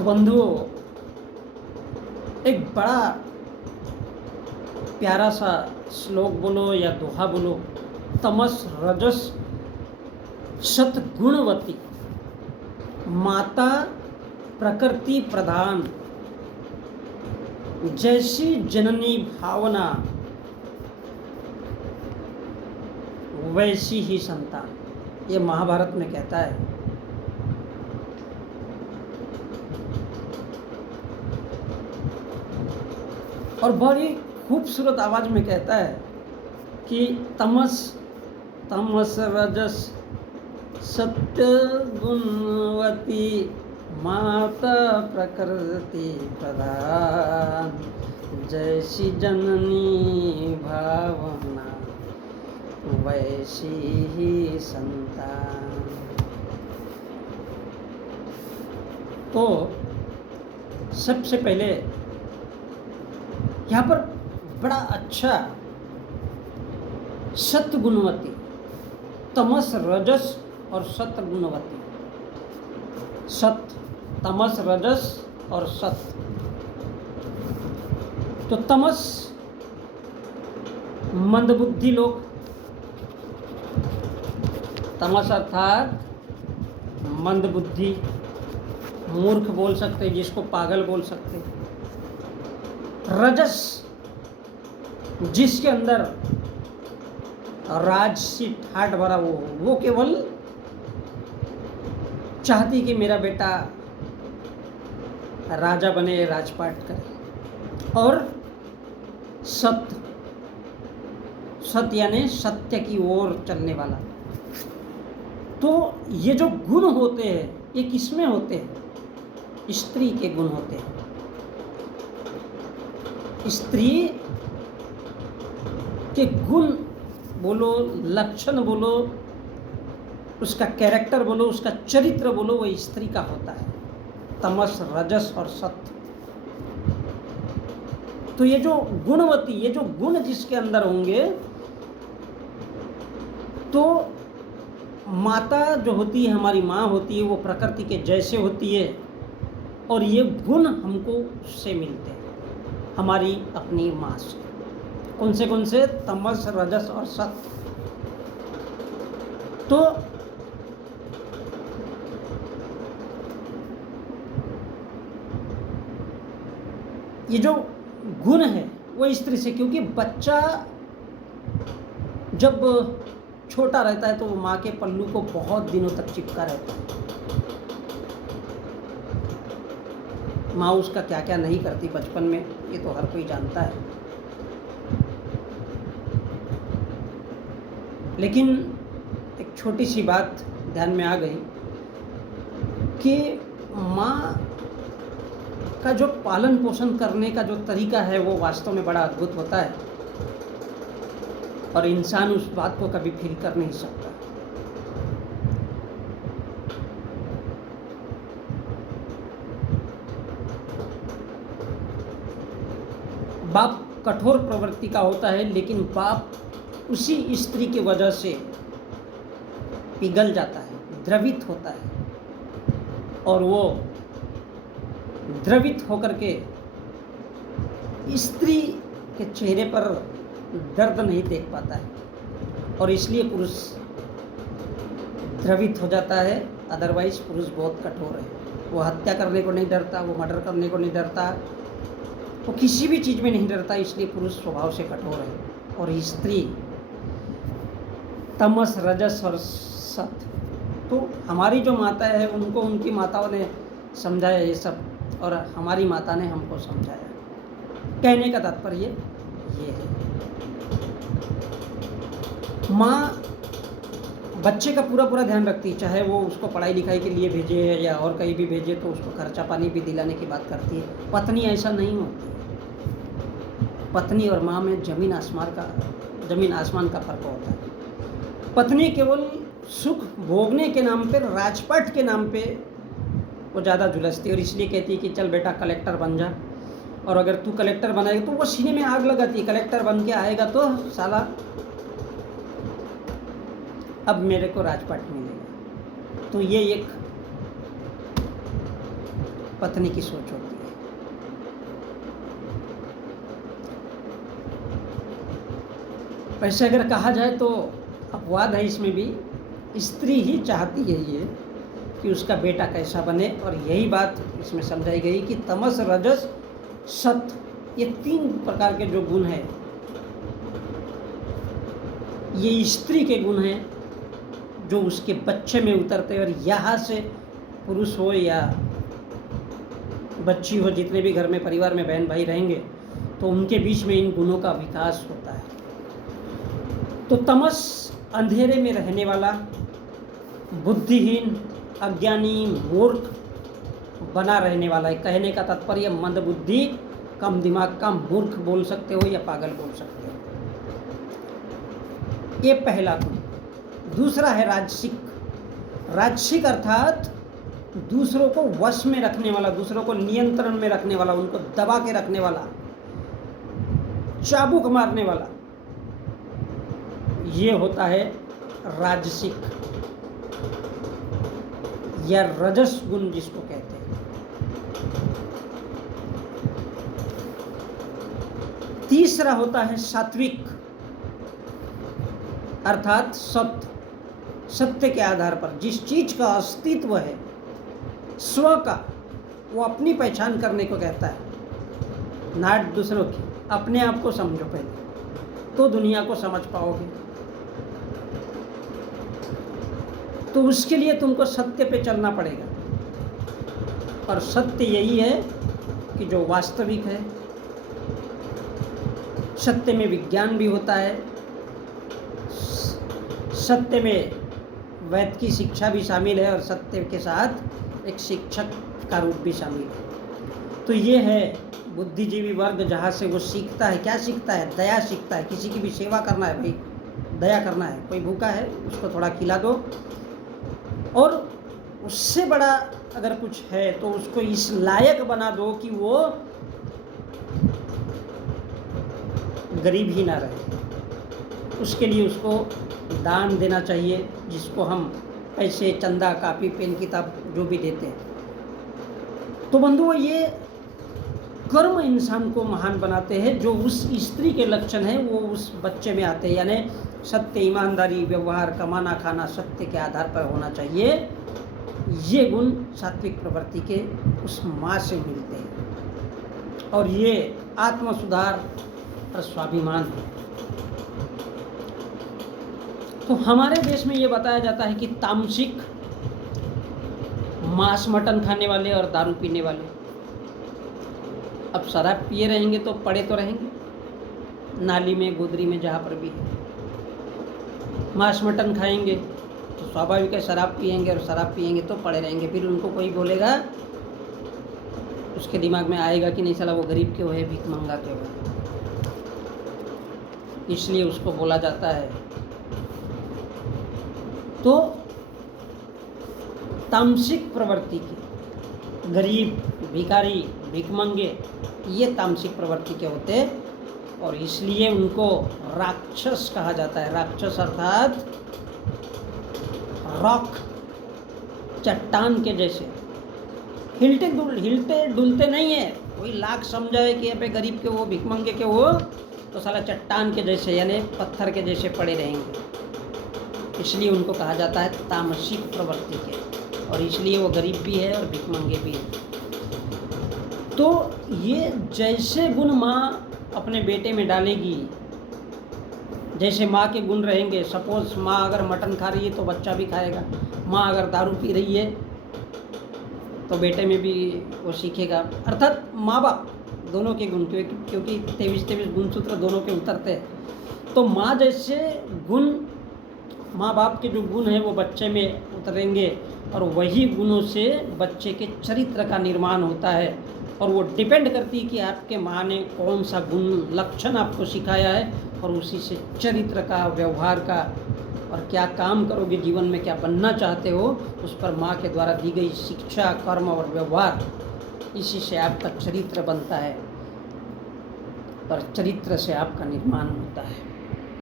तो बंधुओं, एक बड़ा प्यारा सा श्लोक बोलो या दोहा बोलो, तमस रजस सत गुणवती माता प्रकृति प्रधान, जैसी जननी भावना वैसी ही संतान। ये महाभारत में कहता है। और बड़ी खूबसूरत आवाज में कहता है कि तमस रजस सत्य गुणवती माता प्रकृति प्रधान, जैसी जननी भावना वैसी ही संतान। तो सबसे पहले यहाँ पर बड़ा अच्छा सत्य गुणवती, तमस रजस और सत्य गुणवती, सत्य, तमस रजस और सत्य। तो तमस मंदबुद्धि लोग, तमस अर्थात मंदबुद्धि, मूर्ख बोल सकते, जिसको पागल बोल सकते। रजस जिसके अंदर राजसी ठाठ भरा वो केवल चाहती कि मेरा बेटा राजा बने, राजपाट करे। और सत्य, सत्य यानी सत्य की ओर चलने वाला। तो ये जो गुण होते हैं ये किसमें होते हैं? स्त्री के गुण होते हैं। स्त्री के गुण बोलो, लक्षण बोलो, उसका कैरेक्टर बोलो, उसका चरित्र बोलो, वो स्त्री का होता है। तमस रजस और सत्य। तो ये जो गुणवती, ये जो गुण जिसके अंदर होंगे, तो माता जो होती है, हमारी माँ होती है, वो प्रकृति के जैसे होती है। और ये गुण हमको उससे मिलते हैं, हमारी अपनी माँ से। कौन से? तमस रजस और सत्य। तो ये जो गुण है वो स्त्री से, क्योंकि बच्चा जब छोटा रहता है तो वो माँ के पल्लू को बहुत दिनों तक चिपका रहता है। माँ उसका क्या क्या नहीं करती बचपन में, ये तो हर कोई जानता है। लेकिन एक छोटी सी बात ध्यान में आ गई कि माँ का जो पालन पोषण करने का जो तरीका है वो वास्तव में बड़ा अद्भुत होता है, और इंसान उस बात को कभी फील कर नहीं सकता। बाप कठोर प्रवृत्ति का होता है, लेकिन बाप उसी स्त्री की वजह से पिघल जाता है, द्रवित होता है, और वो द्रवित होकर के स्त्री के चेहरे पर दर्द नहीं देख पाता है, और इसलिए पुरुष द्रवित हो जाता है। अदरवाइज पुरुष बहुत कठोर है, वो हत्या करने को नहीं डरता, वो मर्डर करने को नहीं डरता, वो किसी भी चीज़ में नहीं डरता, इसलिए पुरुष स्वभाव से कठोर है। और स्त्री तमस रजस और सत्य। तो हमारी जो माता है उनको उनकी माताओं ने समझाया ये सब, और हमारी माता ने हमको समझाया। कहने का तात्पर्य ये है, माँ बच्चे का पूरा ध्यान रखती, चाहे वो उसको पढ़ाई लिखाई के लिए भेजे या और कहीं भी भेजे, तो उसको खर्चा पानी भी दिलाने की बात करती है। पत्नी ऐसा नहीं होती। पत्नी और माँ में जमीन आसमान का फर्क होता है। पत्नी केवल सुख भोगने के नाम पे, राजपाट के नाम पे वो ज़्यादा झुलसती है, और इसलिए कहती है कि चल बेटा कलेक्टर बन जा, और अगर तू कलेक्टर बनाएगा तो वो सीने में आग लगाती है। कलेक्टर बन के आएगा तो साला अब मेरे को राजपाट मिलेगा। तो ये एक पत्नी की सोच होती है। वैसे अगर कहा जाए तो अपवाद है इसमें भी, स्त्री ही चाहती है ये कि उसका बेटा कैसा बने, और यही बात इसमें समझाई गई कि तमस, रजस, सत, ये 3 प्रकार के जो गुण हैं ये स्त्री के गुण हैं जो उसके बच्चे में उतरते हैं, और यहाँ से पुरुष हो या बच्ची हो, जितने भी घर में परिवार में बहन भाई रहेंगे तो उनके बीच में इन गुणों का विकास होता है। तो तमस अंधेरे में रहने वाला, बुद्धिहीन, अज्ञानी, मूर्ख बना रहने वाला है। कहने का तात्पर्य मंदबुद्धि, कम दिमाग का मूर्ख बोल सकते हो या पागल बोल सकते हो। ये पहला गुण। दूसरा है राजसिक। राजसिक अर्थात दूसरों को वश में रखने वाला, दूसरों को नियंत्रण में रखने वाला, उनको दबा के रखने वाला, चाबुक मारने वाला, ये होता है राजसिक या रजस गुण जिसको कहते हैं। तीसरा होता है सात्विक, अर्थात सत्य, सत्य के आधार पर जिस चीज का अस्तित्व है स्व का, वो अपनी पहचान करने को कहता है, नाट दूसरों की। अपने आप को समझो पहले तो दुनिया को समझ पाओगे। तो उसके लिए तुमको सत्य पे चलना पड़ेगा, और सत्य यही है कि जो वास्तविक है। सत्य में विज्ञान भी होता है, सत्य में वैद की शिक्षा भी शामिल है, और सत्य के साथ एक शिक्षक का रूप भी शामिल है। तो ये है बुद्धिजीवी वर्ग, जहाँ से वो सीखता है। क्या सीखता है? दया सीखता है। किसी की भी सेवा करना है भाई, दया करना है। कोई भूखा है उसको थोड़ा खिला दो, और उससे बड़ा अगर कुछ है तो उसको इस लायक बना दो कि वो गरीब ही ना रहे। उसके लिए उसको दान देना चाहिए, जिसको हम पैसे, चंदा, कापी, पेन, किताब जो भी देते हैं। तो बंधुओं, ये कर्म इंसान को महान बनाते हैं। जो उस स्त्री के लक्षण हैं वो उस बच्चे में आते हैं, यानी सत्य, ईमानदारी, व्यवहार, कमाना खाना सत्य के आधार पर होना चाहिए। ये गुण सात्विक प्रवृत्ति के उस माँ से मिलते हैं, और ये आत्म सुधार और स्वाभिमान है। तो हमारे देश में ये बताया जाता है कि तामसिक, मांस मटन खाने वाले और दारू पीने वाले, अब शराब पिए रहेंगे तो पड़े तो रहेंगे नाली में, गोदरी में, जहाँ पर भी है। मांस मटन खाएंगे तो स्वाभाविक है शराब पिएंगे, और शराब पिएंगे तो पड़े रहेंगे। फिर उनको कोई बोलेगा, उसके दिमाग में आएगा कि नहीं साला वो गरीब क्यों है, भीख मंगा क्यों है। इसलिए उसको बोला जाता है। तो तामसिक प्रवृत्ति की, गरीब, भिखारी, भिखमंगे, ये तामसिक प्रवृत्ति के होते हैं, और इसलिए उनको राक्षस कहा जाता है। राक्षस अर्थात रॉक, चट्टान के जैसे, हिलते डुलते नहीं है। कोई लाख समझाए कि अबे गरीब के वो, भिखमंगे के वो, तो साला चट्टान के जैसे यानी पत्थर के जैसे पड़े रहेंगे। इसलिए उनको कहा जाता है तामसिक प्रवृत्ति के, और इसलिए वो गरीब भी है और भिखमंगे भी है। तो ये जैसे गुण माँ अपने बेटे में डालेगी, जैसे माँ के गुण रहेंगे। सपोज माँ अगर मटन खा रही है तो बच्चा भी खाएगा, माँ अगर दारू पी रही है तो बेटे में भी वो सीखेगा। अर्थात माँ बाप दोनों के गुण, क्योंकि 23 गुणसूत्र दोनों के उतरते हैं। तो माँ जैसे गुण, माँ बाप के जो गुण हैं वो बच्चे में उतरेंगे, और वही गुणों से बच्चे के चरित्र का निर्माण होता है। और वो डिपेंड करती है कि आपके माँ ने कौन सा गुण, लक्षण आपको सिखाया है, और उसी से चरित्र का, व्यवहार का, और क्या काम करोगे जीवन में, क्या बनना चाहते हो, उस पर माँ के द्वारा दी गई शिक्षा, कर्म और व्यवहार, इसी से आपका चरित्र बनता है, और चरित्र से आपका निर्माण होता है।